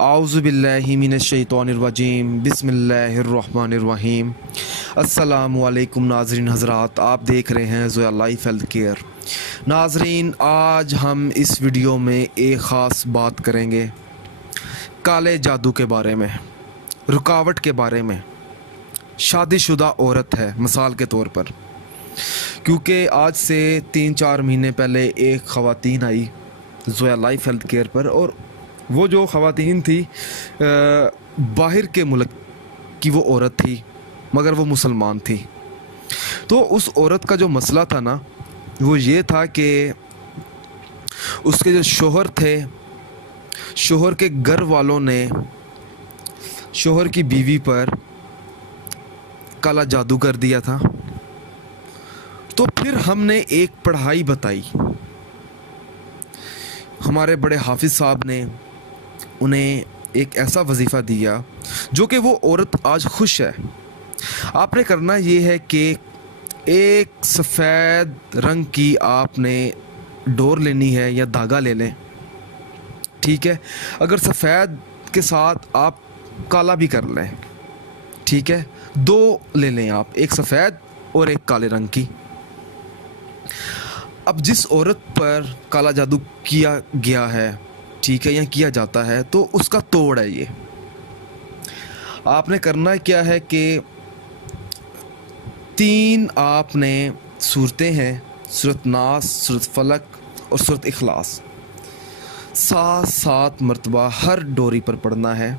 आउज़ुबिल्लाहि मिनश्शैतानिर्रजीम बिस्मिल्लाहिर्रहमानिर्रहीम। अस्सलामु अलैकुम नाज़रीन हज़रात, आप देख रहे हैं ज़ोया लाइफ हेल्थ केयर। नाज़रीन, आज हम इस वीडियो में एक ख़ास बात करेंगे काले जादू के बारे में, रुकावट के बारे में। शादीशुदा औरत है मिसाल के तौर पर, क्योंकि आज से 3-4 महीने पहले एक ख़वातीन आई ज़ोया लाइफ हेल्थ केयर पर, और वो जो ख़वातीन थी बाहर के मुल्क की वो औरत थी, मगर वो मुसलमान थी। तो उस औरत का जो मसला था ना, वो ये था कि उसके जो शोहर थे, शोहर के घर वालों ने शोहर की बीवी पर काला जादू कर दिया था। तो फिर हमने एक पढ़ाई बताई, हमारे बड़े हाफिज़ साहब ने उन्हें एक ऐसा वजीफ़ा दिया जो कि वो औरत आज खुश है। आपने करना ये है कि एक सफ़ेद रंग की आपने डोर लेनी है या धागा ले लें, ठीक है। अगर सफ़ेद के साथ आप काला भी कर लें, ठीक है, 2 ले लें आप, एक सफ़ेद और एक काले रंग की। अब जिस औरत पर काला जादू किया गया है, ठीक है, या किया जाता है, तो उसका तोड़ है ये। आपने करना क्या है कि 3 आपने सूरतें हैं, सूरत नास, सूरत फलक और सूरत इखलास, 7 मरतबा हर डोरी पर पढ़ना है।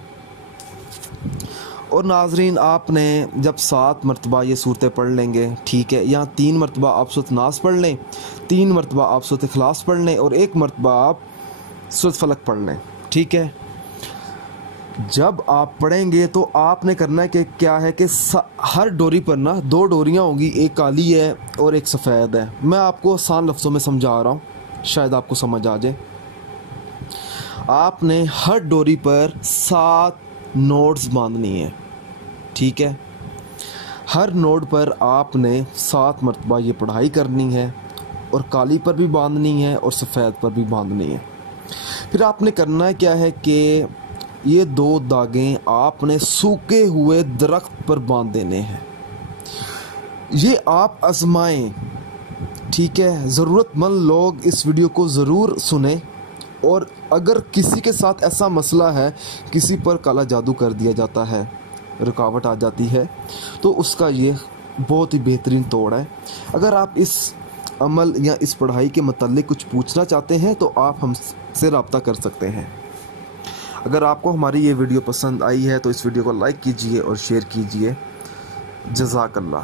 और नाजरीन, आपने जब 7 मरतबा ये सूरतें पढ़ लेंगे, ठीक है, या 3 मरतबा आप सूरत नास पढ़ लें, 3 मरतबा आप सूरत इखलास पढ़ लें और 1 मरतबा आप सूरत फलक पढ़ लें, ठीक है। जब आप पढ़ेंगे तो आपने करना है कि क्या है कि हर डोरी पर ना 2 डोरियां होंगी, एक काली है और एक सफ़ेद है। मैं आपको आसान लफ्ज़ों में समझा रहा हूँ, शायद आपको समझ आ जाए। आपने हर डोरी पर 7 नोट्स बांधनी है, ठीक है। हर नोड पर आपने 7 मरतबा ये पढ़ाई करनी है, और काली पर भी बांधनी है और सफ़ेद पर भी बांधनी है। फिर आपने करना है क्या है कि ये 2 धागे आपने सूखे हुए दरख्त पर बांध देने हैं। ये आप आजमाएं, ठीक है। ज़रूरतमंद लोग इस वीडियो को ज़रूर सुने, और अगर किसी के साथ ऐसा मसला है, किसी पर काला जादू कर दिया जाता है, रुकावट आ जाती है, तो उसका ये बहुत ही बेहतरीन तोड़ है। अगर आप इस अमल या इस पढ़ाई के मतलब कुछ पूछना चाहते हैं तो आप हमसे रब्ता कर सकते हैं। अगर आपको हमारी ये वीडियो पसंद आई है तो इस वीडियो को लाइक कीजिए और शेयर कीजिए। जज़ाकल्लाह।